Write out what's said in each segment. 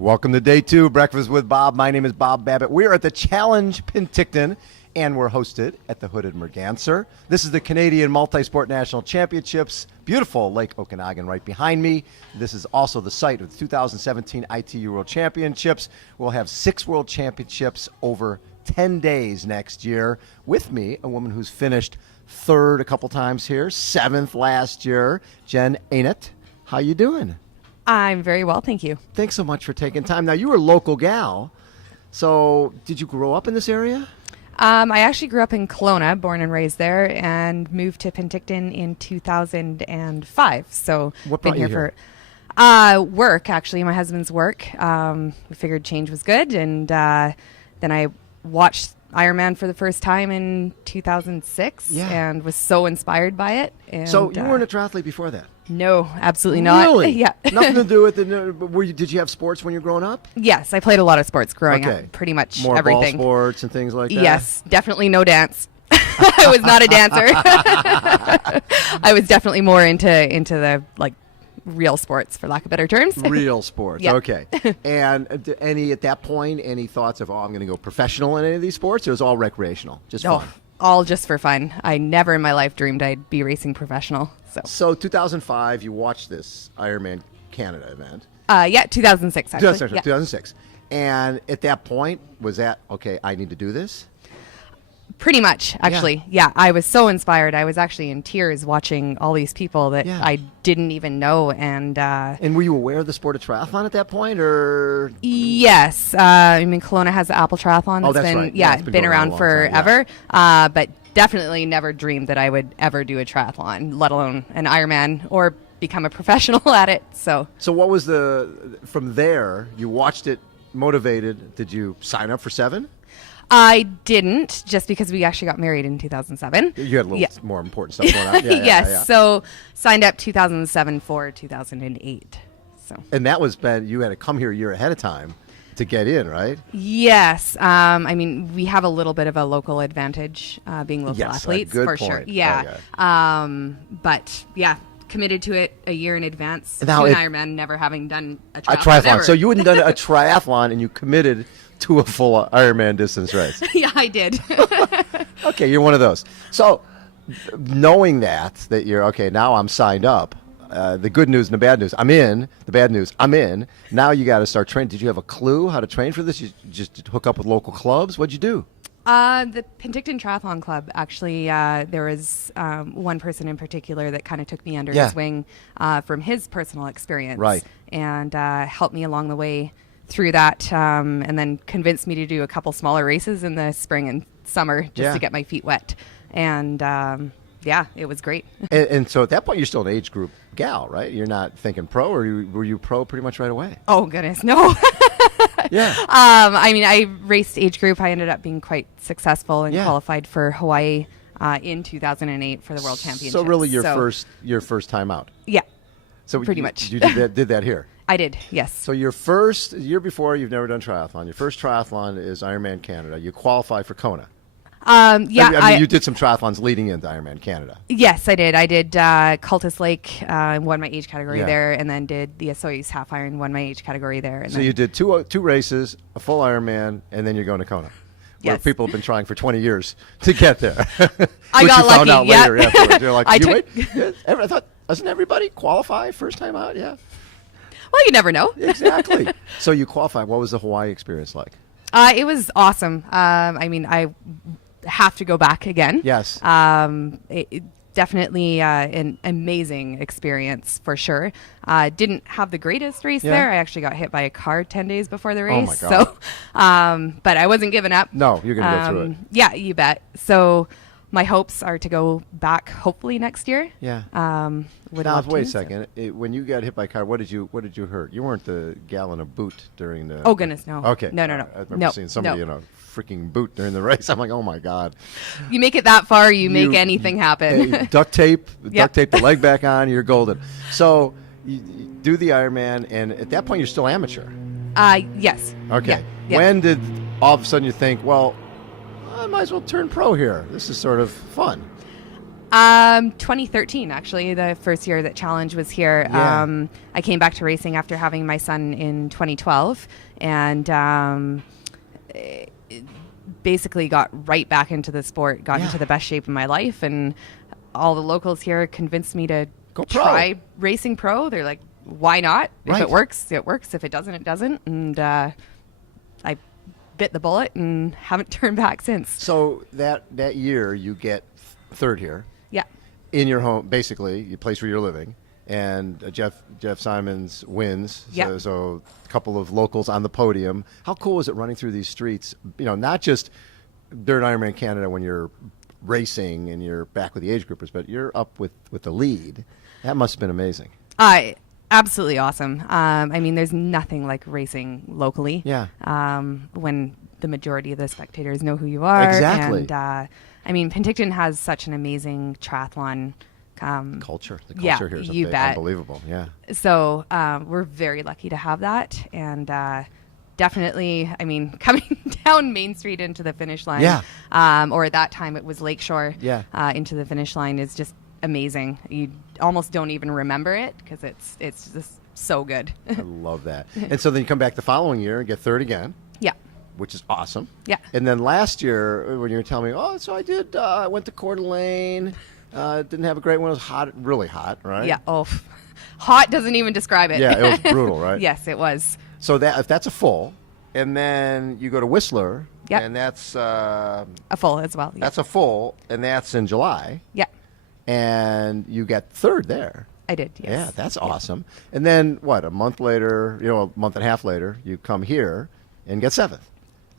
Welcome to day 2, Breakfast with Bob. My name is Bob Babbitt. We're at the Challenge Penticton, and we're hosted at the hooded Merganser. This is the Canadian Multi-Sport National Championships. Beautiful Lake Okanagan right behind me. This is also the site of the 2017 ITU World Championships. We'll have 6 World Championships over 10 days next year. With me, a woman who's finished 3rd a couple times here, 7th last year, Jen Annett. How you doing? I'm very well, thank you. Thanks so much for taking time. Now, you were a local gal, so did you grow up in this area? I actually grew up in Kelowna, born and raised there, and moved to Penticton in 2005. So What brought been you here here? for work, actually, my husband's work. We figured change was good, and then I watched Ironman for the first time in 2006 and was so inspired by it. And, So you weren't a triathlete before that? No, absolutely not. Really? Yeah. Nothing to do with it. Did you have sports when you were growing up? Yes, I played a lot of sports growing up, pretty much More everything. ball sports and things like that? Yes, definitely no dance. I was not a dancer. I was definitely more into the real sports, for lack of better terms. Real sports, Yeah. Okay. And at that point, any thoughts of, I'm going to go professional in any of these sports, or it was all recreational, just fun? All just for fun. I never in my life dreamed I'd be racing professional. So 2005, you watched this Ironman Canada event. 2006 actually. 2006. And at that point, was that, okay, I need to do this? Pretty much, actually. Yeah, I was so inspired. I was actually in tears watching all these people that I didn't even know. And were you aware of the sport of triathlon at that point, or? Yes. Kelowna has the Apple Triathlon. Oh, that's been, right. Yeah, it's been around forever. But definitely never dreamed that I would ever do a triathlon, let alone an Ironman or become a professional at it. So what was from there, you watched it, motivated, did you sign up for 7? I didn't, just because we actually got married in 2007. You had a little more important stuff going on. Yes, so signed up 2007 for 2008. So. And that was you had to come here a year ahead of time to get in, right? Yes. We have a little bit of a local advantage being local athletes, good for point. sure. Yeah. Okay. But yeah, committed to it a year in advance. Now to an Ironman, never having done a triathlon. Ever. So you hadn't done a triathlon, and you committed to a full Ironman distance race. Yeah, I did. Okay, you're one of those. So knowing that you're, okay, now I'm signed up, the good news and the bad news, I'm in. The bad news, I'm in. Now you got to start training. Did you have a clue how to train for this? You just hook up with local clubs? What'd you do? The Penticton Triathlon Club, actually, there was one person in particular that kind of took me under his wing from his personal experience. Right. And helped me along the way through that, and then convinced me to do a couple smaller races in the spring and summer just to get my feet wet. And it was great. And so at that point, you're still an age group gal, right? You're not thinking pro, or were you pro pretty much right away? Oh, goodness, no. Yeah. I raced age group. I ended up being quite successful and qualified for Hawaii in 2008 for the World Championships. So really your first time out? Yeah, so pretty much. You did that here? I did, yes. So your first year before, you've never done triathlon. Your first triathlon is Ironman Canada. You qualify for Kona. You did some triathlons leading into Ironman Canada. Yes, I did. I did Cultus Lake, won my age category there, and then did the Soyuz Half Iron, won my age category there. And so you did two races, a full Ironman, and then you're going to Kona, where people have been trying for 20 years to get there. I got lucky. Found out later afterwards. You're like, I thought, doesn't everybody qualify first time out? Yeah. Well, you never know. Exactly. So you qualified. What was the Hawaii experience like? It was awesome. I have to go back again. Yes. Definitely an amazing experience for sure. Didn't have the greatest race there. I actually got hit by a car 10 days before the race. Oh my God. So, but I wasn't giving up. No, you're going to go through it. Yeah, you bet. So my hopes are to go back hopefully next year. Yeah. Wait a second. When you got hit by a car, what did you hurt? You weren't the gal in a boot during the... Oh, goodness, no. Okay. No. I remember seeing somebody in a freaking boot during the race. I'm like, oh my God. You make it that far, you make anything happen. Duct tape the leg back on, you're golden. So you do the Ironman, and at that point you're still amateur. Yes. Okay. Yeah. When did all of a sudden you think, well, I might as well turn pro here? This is sort of fun. 2013, actually, the first year that Challenge was here. Yeah. I came back to racing after having my son in 2012, and basically got right back into the sport, got into the best shape of my life, and all the locals here convinced me to go pro. Try racing pro. They're like, why not? If Right. it works, it works. If it doesn't, it doesn't. And I bit the bullet and haven't turned back since. So that year you get third here. Yeah. In your home, basically, your place where you're living. And Jeff Simons wins. Yeah. So a couple of locals on the podium. How cool is it running through these streets? You know, not just during Ironman Canada when you're racing and you're back with the age groupers, but you're up with the lead. That must have been amazing. Absolutely awesome. I mean, there's nothing like racing locally. Yeah. When the majority of the spectators know who you are. Exactly. And I mean, Penticton has such an amazing triathlon culture. The culture here is you bet. Unbelievable. Yeah. So we're very lucky to have that, and definitely, I mean, coming down Main Street into the finish line, or at that time it was Lakeshore, into the finish line is just amazing. You almost don't even remember it because it's just so good. I love that. And so then you come back the following year and get third again. Yeah. Which is awesome. Yeah. And then last year when you were telling me, so I did, I went to Coeur d'Alene. Didn't have a great one. It was hot, really hot, right? Yeah. Oh, hot doesn't even describe it. Yeah, it was brutal, right? Yes, it was. So if that's a full, and then you go to Whistler, and that's a full as well. That's a full, and that's in July. Yeah. And you get third there. I did. Yes. Yeah, that's awesome. And then what? A month later, a month and a half later, you come here and get seventh.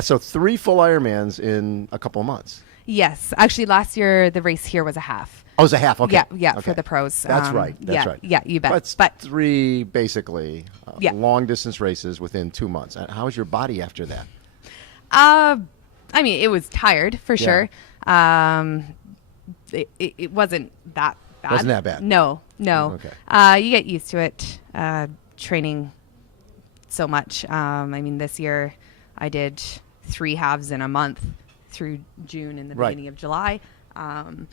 So 3 full Ironmans in a couple of months. Yes. Actually, last year, the race here was a half. Oh, it was a half. Okay. Yeah, okay. for the pros. That's right. That's right. Yeah, you bet. But 3 basically long-distance races within 2 months. How was your body after that? I mean, it was tired, for sure. It wasn't that bad. Wasn't that bad? No. Okay. You get used to it, training so much. I mean, this year I did 3 halves in a month through June and the beginning of July. And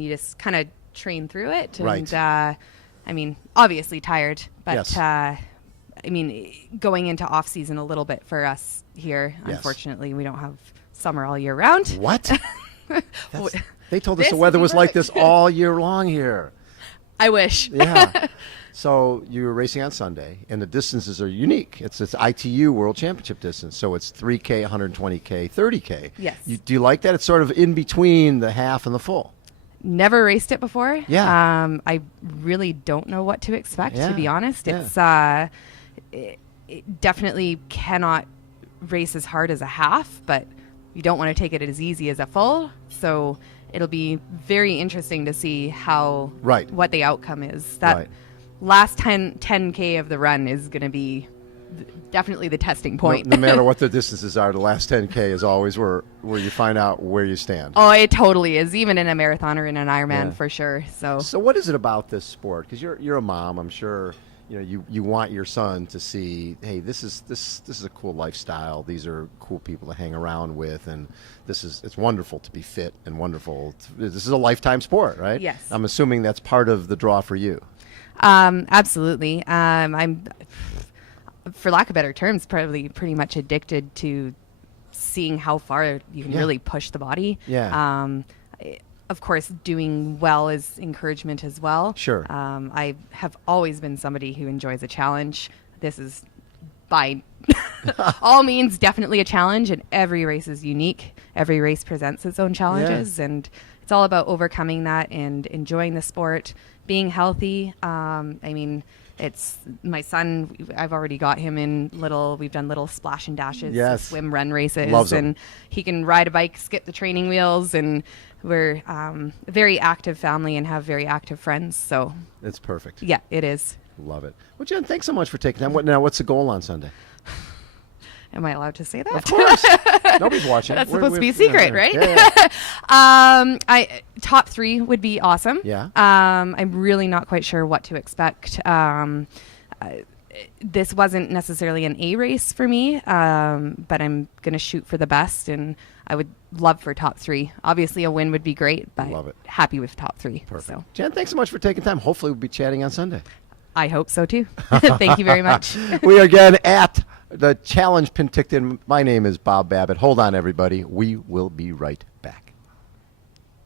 you just kind of train through it. And, I mean, obviously tired, but I mean, going into off season a little bit for us here. Yes. Unfortunately, we don't have summer all year round. What? They told us the weather was like this all year long here. I wish. Yeah. So you were racing on Sunday, and the distances are unique. It's ITU World Championship distance, so it's 3K, 120K, 30K. Yes. Do you like that? It's sort of in between the half and the full. Never raced it before. Yeah. I really don't know what to expect, to be honest. It's it definitely cannot race as hard as a half, but you don't want to take it as easy as a full. So it'll be very interesting to see what the outcome is. That last 10K of the run is going to be definitely the testing point. No matter what the distances are, the last 10K is always where you find out where you stand. Oh, it totally is, even in a marathon or in an Ironman for sure. So what is it about this sport? Because you're a mom, I'm sure. You want your son to see, hey, this is a cool lifestyle. These are cool people to hang around with, and it's wonderful to be fit and wonderful. This is a lifetime sport, right? Yes. I'm assuming that's part of the draw for you. Absolutely. I'm, for lack of better terms, probably pretty much addicted to seeing how far you can really push the body. Yeah. Of course, doing well is encouragement as well. Sure. I have always been somebody who enjoys a challenge. This is by all means definitely a challenge, and every race is unique. Every race presents its own challenges, and it's all about overcoming that and enjoying the sport, being healthy. I mean, it's my son. I've already got him in we've done little splash and dashes, swim, run races. Loves and he can ride a bike, skip the training wheels, and we're a very active family and have very active friends. So it's perfect. Yeah, it is. Love it. Well, Jen, thanks so much for taking time. What's the goal on Sunday? Am I allowed to say that? Of course. Nobody's watching. That's supposed to be a secret, right? Top 3 would be awesome. Yeah. I'm really not quite sure what to expect. this wasn't necessarily an A race for me, but I'm going to shoot for the best, and I would love for top 3. Obviously, a win would be great, but Love it. happy with top 3. Perfect. So Jen, thanks so much for taking time. Hopefully, we'll be chatting on Sunday. I hope so, too. Thank you very much. We are again at the Challenge Penticton. My name is Bob Babbitt. Hold on, everybody. We will be right back.